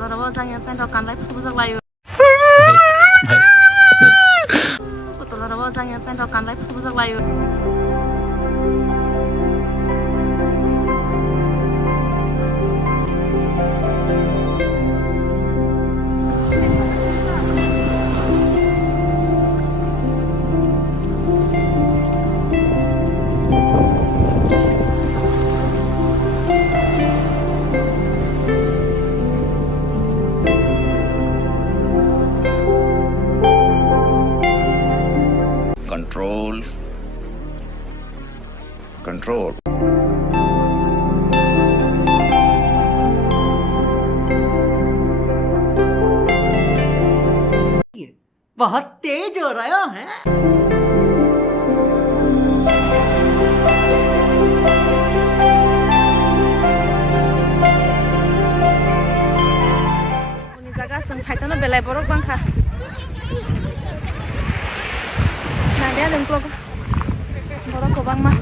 Gotolawa jangan sen rokan live sebesar layu. Gotolawa jangan sen rokan live sebesar layu. Control. बहुत तेज हो रहा है। Ini jaga जों फाइटनो बेलाय बरफ बांखा नादिया जों ब्लग बरफ गोबां मा